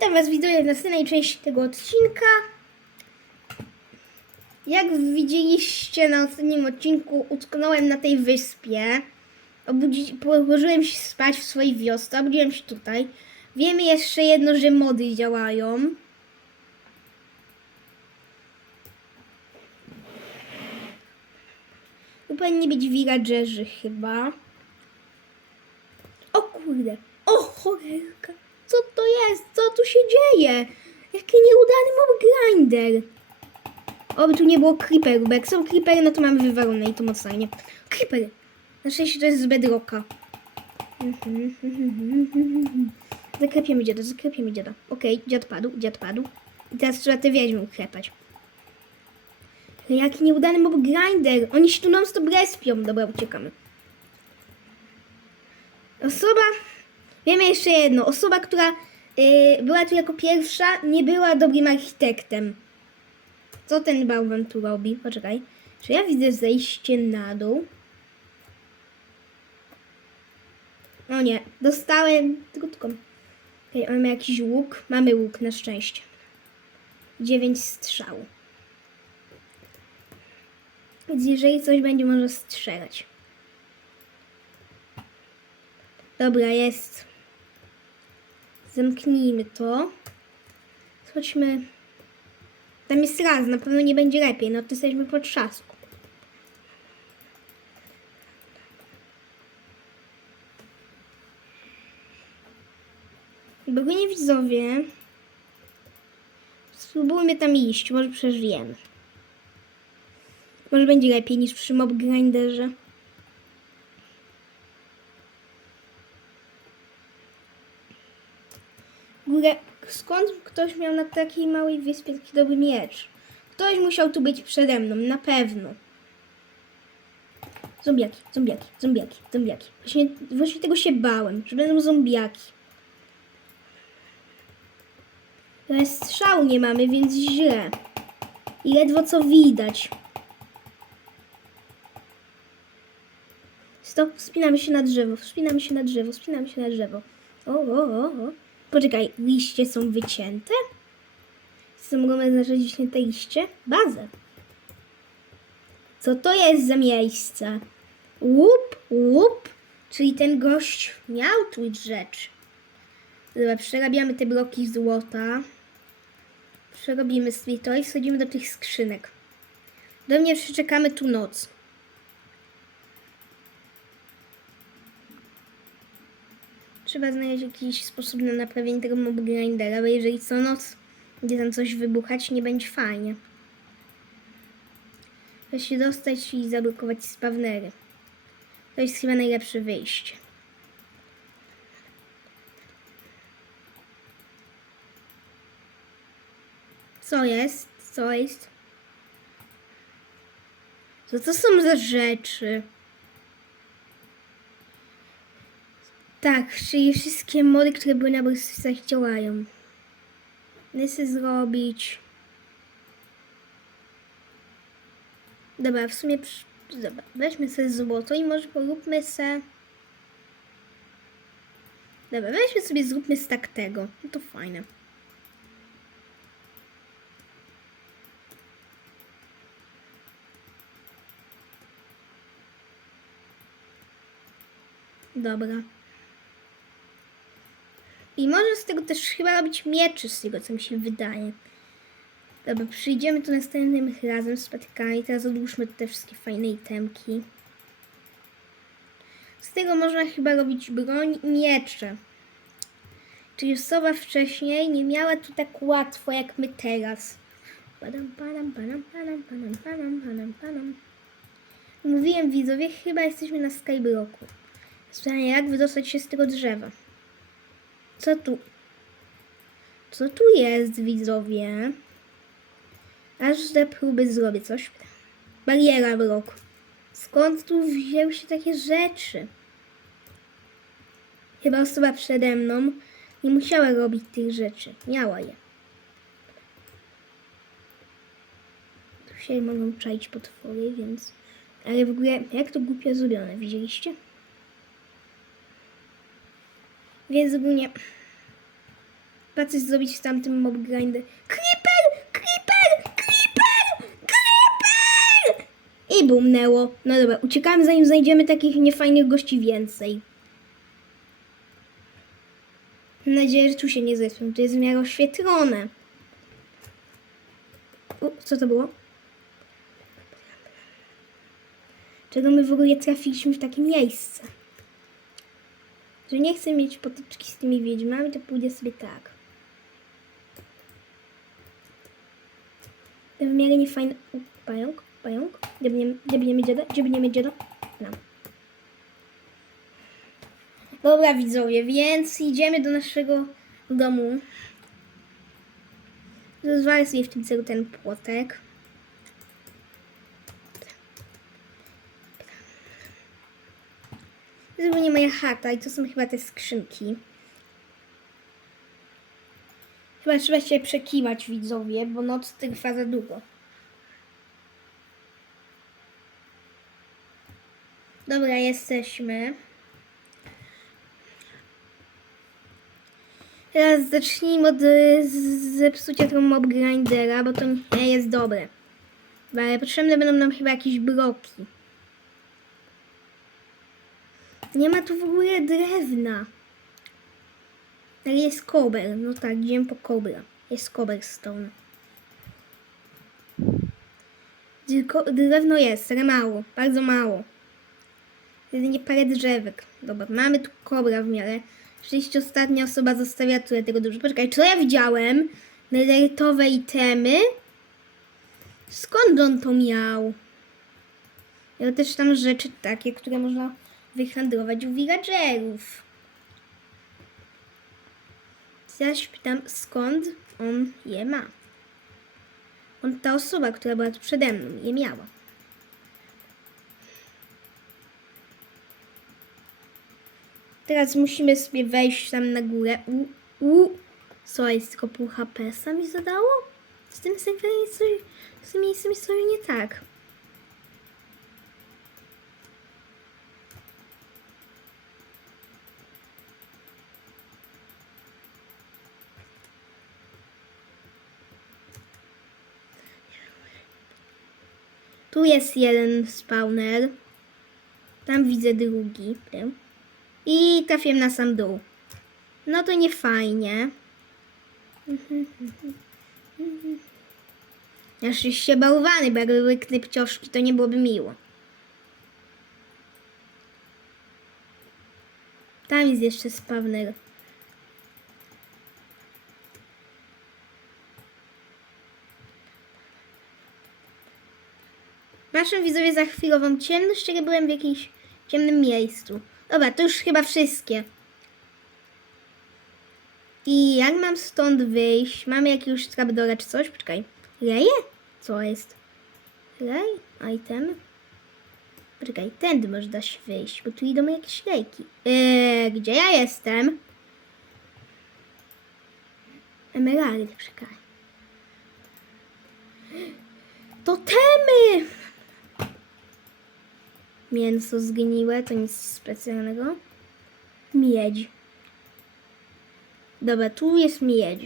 Witam Was widzowie w następnej części tego odcinka. Jak widzieliście na ostatnim odcinku, utknąłem na tej wyspie. Obudzi- położyłem się spać w swojej wiosce, obudziłem się tutaj. Wiemy jeszcze jedno, że mody działają. Tu powinni być villagerzy chyba. O kurde, o cholerka, co to jest? Co tu się dzieje? Jaki nieudany mob grinder. Oby tu nie było creeperów, bo jak są creepery, no to mamy wywalone i to mocno, nie? Creeper. Na szczęście to jest z bedrocka. Zaklepiemy dziada, zaklepiemy dziada. Okej, dziad padł, dziad padł. I teraz trzeba te wiedźmy uklepać. Jaki nieudany mob grinder. Oni się tu non stop respią. Dobra, uciekamy. Osoba, wiemy jeszcze jedno, osoba, która y, była tu jako pierwsza, nie była dobrym architektem. Co ten bałwan tu robi? Poczekaj. Czy ja widzę zejście na dół? O nie, dostałem krótką. Okej, mamy jakiś łuk. Mamy łuk, na szczęście. Dziewięć strzał. Więc jeżeli coś będzie, może strzelać. Dobra, jest. Zamknijmy to. Chodźmy. Tam jest raz, na pewno nie będzie lepiej. No to jesteśmy po trzasku. Ogólnie widzowie. Spróbujmy tam iść, może przeżyjemy. Może będzie lepiej niż przy mob grinderze. W ogóle, skąd ktoś miał na takiej małej wyspie taki dobry miecz? Ktoś musiał tu być przede mną, na pewno. Zombiaki, zombiaki, zombiaki, zombiaki. Właśnie, właśnie tego się bałem, że będą zombiaki. Ale strzału nie mamy, więc źle. I ledwo co widać. Stop, wspinamy się na drzewo, wspinamy się na drzewo, wspinamy się na drzewo. O, o, o, o. Poczekaj, liście są wycięte? Co mogą znaczyć wycięte liście? Bazę. Co to jest za miejsce? Łup, łup. Czyli ten gość miał tu rzecz. Dobra, przerabiamy te bloki złota. Przerobimy sobie to i schodzimy do tych skrzynek. Do mnie przeczekamy tu noc. Trzeba znaleźć jakiś sposób na naprawienie tego mob grindera, bo jeżeli co noc będzie tam coś wybuchać, nie będzie fajnie. Trzeba się dostać i zablokować spawnery. To jest chyba najlepsze wyjście. Co jest? Co jest? Co to są za rzeczy? Tak, czyli wszystkie mody, które były na brystwach działają. Chcę zrobić. Dobra, w sumie. Dobra, weźmy sobie złoto i może poróbmy se. Dobra, weźmy sobie, zróbmy tak tego. No to fajne. Dobra. I może z tego też chyba robić mieczy, z tego co mi się wydaje. Dobra, przyjdziemy tu następnym razem spotykamy. Teraz odłóżmy te wszystkie fajne itemki. Z tego można chyba robić broń i miecze. Czyli osoba wcześniej nie miała tu tak łatwo jak my teraz. Mówiłem widzowie, chyba jesteśmy na skyblocku. Pytanie, jak wydostać się z tego drzewa? Co tu? Co tu jest, widzowie? Aż te próby zrobię coś. Bariera blok. Skąd tu wzięły się takie rzeczy? Chyba osoba przede mną nie musiała robić tych rzeczy. Miała je. Tu się mogą czaić potwory, więc... Ale w ogóle, jak to głupio zrobione, widzieliście? Więc ogólnie Chyba coś zrobić z tamtym mob grinder. Creeper! Creeper! Creeper! Creeper! I bumnęło. No dobra, uciekamy zanim znajdziemy takich niefajnych gości więcej. Mam nadzieję, że tu się nie zrespią. Tu jest w miarę oświetlone. U, co to było? Czego my w ogóle trafiliśmy w takie miejsce? Że nie chcę mieć potyczki z tymi wiedźmami, to pójdę sobie tak. W miarę niefajne... U, pająk, pająk. Dziebniemy, dziebniemy dziada, dziebniemy dziada. No. Dobra widzowie, więc idziemy do naszego domu. Rozwalę sobie w tym celu ten płotek. To jest moja chata i to są chyba te skrzynki. Chyba trzeba się przekiwać widzowie, bo noc trwa za długo. Dobra, jesteśmy. Teraz zacznijmy od zepsucia tego mob grindera, bo to nie jest dobre. Ale potrzebne będą nam chyba jakieś bloki. Nie ma tu w ogóle drewna. Ale jest kober. No tak, idziemy po kobra. Jest cobblestone. Tylko drewno jest, ale mało. Bardzo mało. Jedynie parę drzewek. Dobra, mamy tu kobra w miarę. Szczęście ostatnia osoba zostawia tyle tego dużo. Poczekaj, co ja widziałem? Netheritowe itemy? Skąd on to miał? Miał też tam rzeczy takie, które można wyhandlować u villagerów. Teraz pytam, skąd on je ma? On, ta osoba, która była tu przede mną, je miała. Teraz musimy sobie wejść tam na górę. U, u. Co jest, tylko pół HP mi zadało? Z tym serwerem jest coś, z tym miejscem jest coś nie tak. Tu jest jeden spawner. Tam widzę drugi. I trafiłem na sam dół. No to nie fajnie. Oczywiście bałwany, bo jak łyknę pcioszki, to nie byłoby miło. Tam jest jeszcze spawner. Proszę widzowie za chwilową ciemność, czyli byłem w jakimś ciemnym miejscu. Dobra, to już chyba wszystkie. I jak mam stąd wyjść? Mamy jakiegoś trapdora czy coś? Poczekaj. Leje? Co jest? Lej? Item? Poczekaj, tędy można się wyjść, bo tu idą jakieś lejki. Eee, gdzie ja jestem? Emeraldy, czekaj. Totemy! Mięso zgniłe, to nic specjalnego. Miedź. Dobra, tu jest miedź.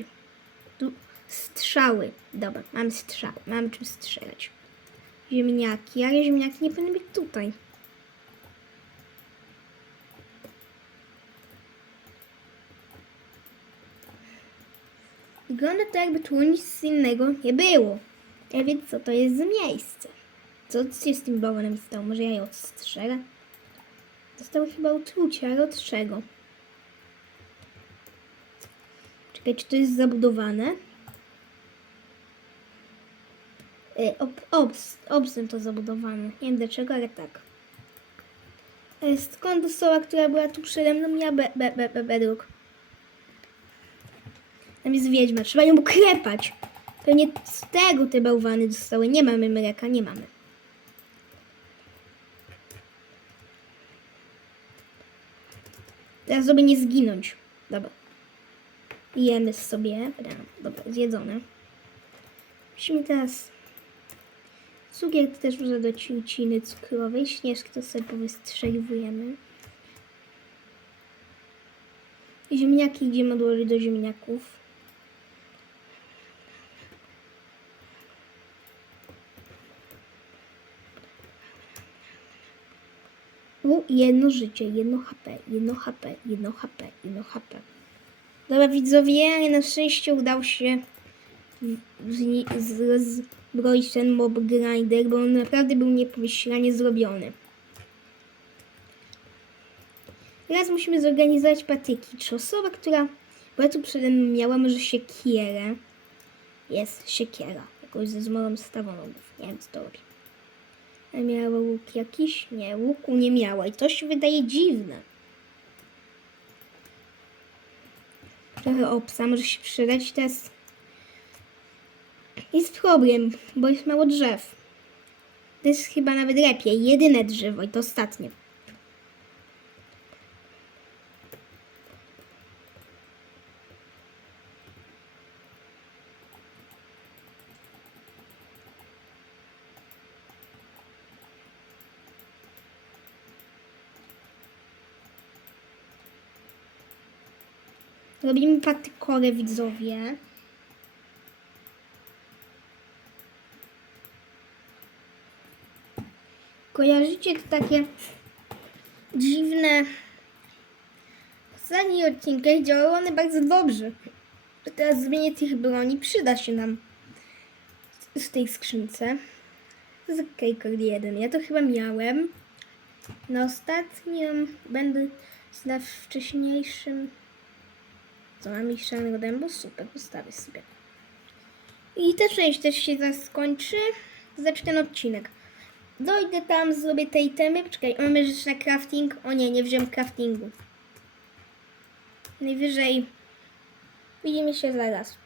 Tu strzały. Dobra, mam strzały. Mam czym strzelać. Ziemniaki, ale ziemniaki nie powinny być tutaj. Wygląda to jakby tu nic innego nie było. Ja wiem co to jest za miejsce. Co się z tym bałwanem stało? Może ja je odstrzelę? Zostało chyba utrucie, ale od czego? Czekaj, czy to jest zabudowane? E, ob, obs, obsem to zabudowane. Nie wiem dlaczego, ale tak. E, skąd osoba, która była tu przede mną, miała be, be, be, be, bedrock. Tam jest wiedźma, trzeba ją ukrepać. Pewnie z tego te bałwany dostały. Nie mamy mleka, nie mamy. Teraz żeby nie zginąć. Dobra. Jemy sobie. Dobra, zjedzone. Musimy teraz... Cukier to też może do ciuciny cukrowej. Śnieżki to sobie powystrzeliwujemy. Ziemniaki idziemy odłożyć do ziemniaków. U, jedno życie, jedno HP, jedno HP, jedno HP, jedno HP. Dobra widzowie, na szczęście udało się zbroić ten mob grinder, bo on naprawdę był niepomyślnie zrobiony. Teraz musimy zorganizować patyki. Czy osoba, która była tu przede mną miała może siekierę? Jest siekiera. Jakąś ze zmorą stawioną. Nie wiem co to robi. Miała łuk jakiś? Nie, łuku nie miała. I to się wydaje dziwne. Trochę obsa może się przydać. Teraz jest problem, bo jest mało drzew. To jest chyba nawet lepiej. Jedyne drzewo i to ostatnie. Robimy patykorę, widzowie. Kojarzycie to takie dziwne ostatni odcinkach działały one bardzo dobrze. Teraz zmienię tych broni, przyda się nam z tej skrzynce. Z Keycord 1. Ja to chyba miałem. Na ostatnim będę na wcześniejszym co mam iść czarnego dębu? Super, postawię sobie. I ta część też się zaraz skończy. Zacznę ten odcinek. Dojdę tam, zrobię tej temy. Czekaj, mamy rzecz na crafting. O nie, nie wziąłem craftingu. Najwyżej widzimy się zaraz.